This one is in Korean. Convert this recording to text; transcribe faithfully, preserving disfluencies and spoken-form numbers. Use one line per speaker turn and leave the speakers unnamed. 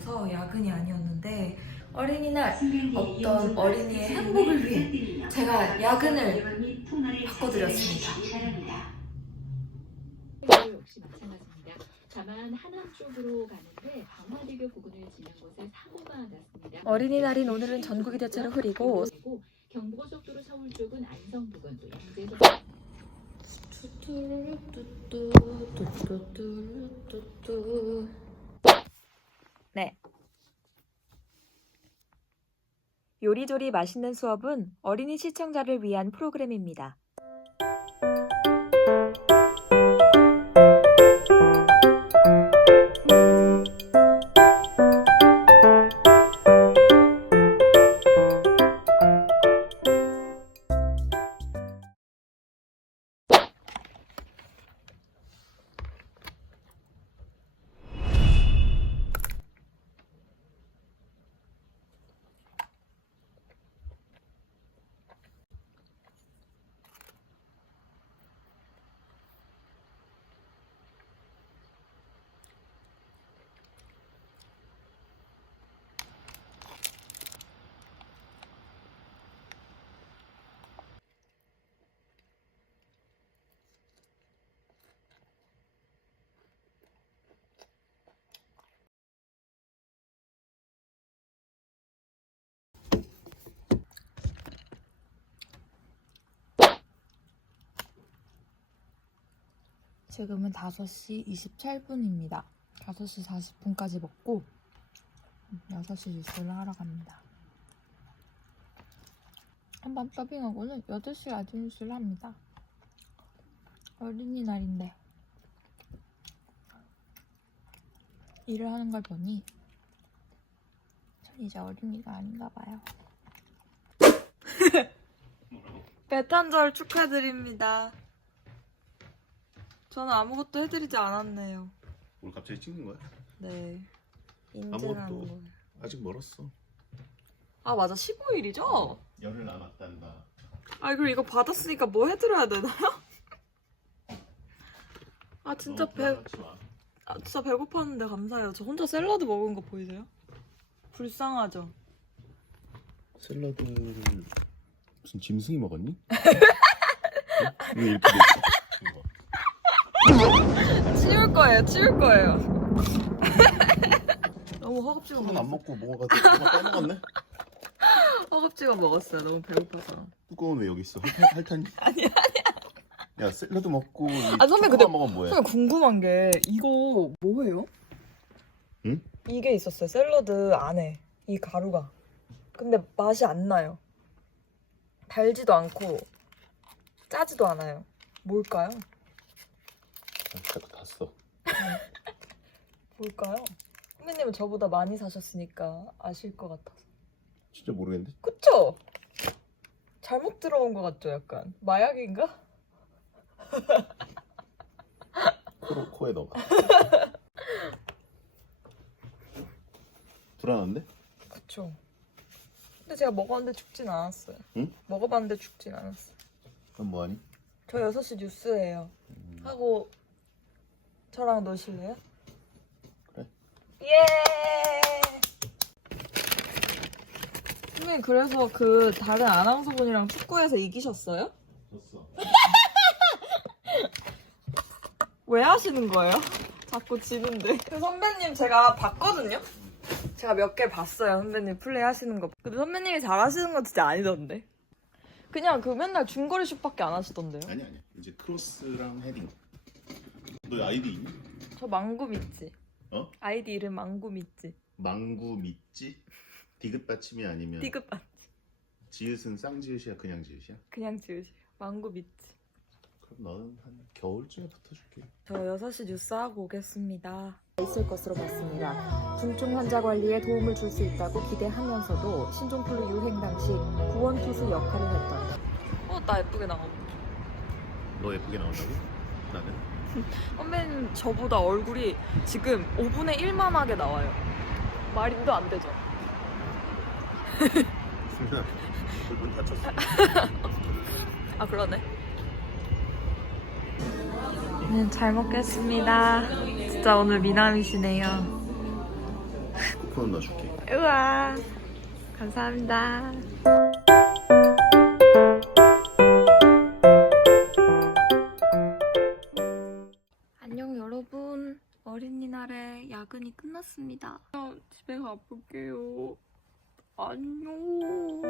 아니어서 야근이 아니었는데 어린이날 어떤 어린이의 행복을 위해 제가 야근을 바꿔드렸습니다.
역시 마찬가지입니다. 다만 하남 쪽으로 가는데 방화대교 부근을 지난 곳에 사고가 났습니다.
어린이날인 오늘은 전국이 대체로 흐리고
경부고속도로 서울 쪽은 안성 부근 또 양재도
네. 요리조리 맛있는 수업은 어린이 시청자를 위한 프로그램입니다. 지금은 다섯 시 이십칠 분입니다. 다섯 시 사십 분까지 먹고 여섯 시 뉴스를 하러 갑니다. 한밤 서빙하고는 여덟 시 라디오 뉴스를 합니다. 어린이날인데 일을 하는 걸 보니 전 이제 어린이가 아닌가 봐요. 배탄절 축하드립니다. 저는 아무것도 해드리지 않았네요.
오늘 갑자기 찍는 거야?
네. 인증하는
아무것도
거예요.
아직 멀었어.
아 맞아 십오 일이죠?
열흘 남았단다.
아 그럼 이거 받았으니까 뭐 해드려야 되나요? 아 진짜 배 아, 진짜 배고팠는데 감사해요. 저 혼자 샐러드 먹은 거 보이세요? 불쌍하죠?
샐러드를 무슨 짐승이 먹었니? 응? 왜 이렇게 됐어?
치울 거예요 치울 거예요. 너무 허겁지겁
술은
먹었어요.
안 먹고 먹어가지고 빼먹었네?
허겁지겁 먹었어요. 너무 배고파서.
뚜껑은 왜 여기 있어? 핥- 핥았니?
아니야 아니야.
야 샐러드 먹고 이
아, 선배,
초코만
근데-
먹으면 뭐해?
선생님 궁금한 게 이거 뭐예요?
응?
이게 있었어요. 샐러드 안에 이 가루가. 근데 맛이 안 나요. 달지도 않고 짜지도 않아요. 뭘까요?
자꾸 다 써.
뭘까요? 선배님은 저보다 많이 사셨으니까 아실 것 같아서.
진짜 모르겠는데?
그쵸? 잘못 들어온 것 같죠? 약간 마약인가?
코로, 코에 넣어봐. 불안한데?
그쵸. 근데 제가 먹어봤는데 죽진 않았어요.
응?
먹어봤는데 죽진 않았어요.
그럼 뭐하니?
저 여섯 시 뉴스예요.
음,
하고 저랑 노실래요?
그래.
예! 선생님 그래서 그 다른 아나운서분이랑 축구해서 이기셨어요?
졌어.
왜 하시는 거예요? 자꾸 지는데. 그 선배님 제가 봤거든요? 제가 몇 개 봤어요, 선배님 플레이 하시는 거. 근데 선배님이 잘하시는 거 진짜 아니던데. 그냥 그 맨날 중거리 슛밖에 안 하시던데요?
아니 아니. 이제 크로스랑 헤딩. 너 아이디 있니?
저 망구 믿지?
어?
아이디 이름 망구 믿지?
망구 믿지? 디귿 받침이 아니면
디귿반.
지읒은 쌍지읒이야 그냥 지읒이야?
그냥 지으세요. 망구 믿지?
그럼 너는 한 겨울쯤에 붙어줄게.
저 여섯 시 뉴스 하고 오겠습니다. 있을 것으로 봤습니다. 중증 환자 관리에 도움을 줄 수 있다고 기대하면서도 신종플루 유행 당시 구원투수 역할을 했던. 어, 나 예쁘게 나온다.
너 예쁘게 나온다고? 나는?
선배님 저보다 얼굴이 지금 오분의 일만하게 나와요. 말도 안 되죠?
얼굴 다쳤어.
아 그러네. 네, 잘 먹겠습니다. 진짜 오늘 미남이시네요.
팝콘 넣어줄게.
우와. 감사합니다. 안녕 여러분. 어린이날에 야근이 끝났습니다. 집에 가볼게요. 안녕.